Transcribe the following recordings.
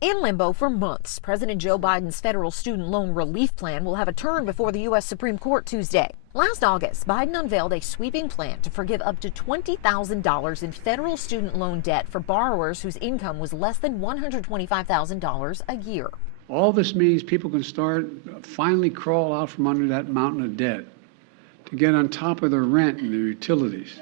In limbo for months, President Joe Biden's federal student loan relief plan will have a turn before the U.S. Supreme Court Tuesday. Last August, Biden unveiled a sweeping plan to forgive up to $20,000 in federal student loan debt for borrowers whose income was less than $125,000 a year. All this means people can finally crawl out from under that mountain of debt to get on top of their rent and their utilities.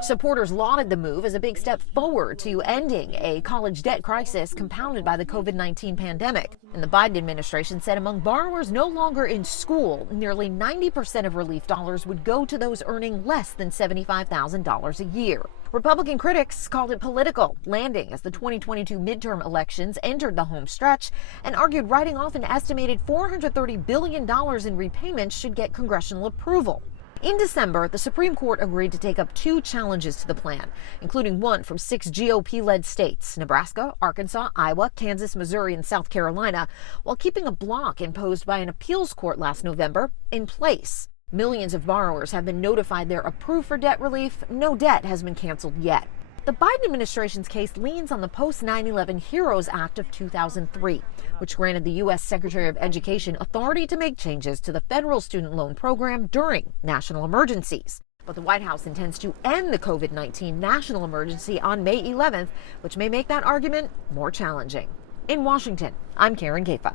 Supporters lauded the move as a big step forward to ending a college debt crisis compounded by the COVID-19 pandemic. And the Biden administration said among borrowers no longer in school, nearly 90% of relief dollars would go to those earning less than $75,000 a year. Republican critics called it political landing as the 2022 midterm elections entered the home stretch and argued writing off an estimated $430 billion in repayments should get congressional approval. In December, the Supreme Court agreed to take up two challenges to the plan, including one from 6 GOP-led states, Nebraska, Arkansas, Iowa, Kansas, Missouri, and South Carolina, while keeping a block imposed by an appeals court last November in place. Millions of borrowers have been notified they're approved for debt relief. No debt has been canceled yet. The Biden administration's case leans on the post-9/11 HEROES Act of 2003, which granted the U.S. Secretary of Education authority to make changes to the federal student loan program during national emergencies. But the White House intends to end the COVID-19 national emergency on May 11th, which may make that argument more challenging. In Washington, I'm Karen Caifa.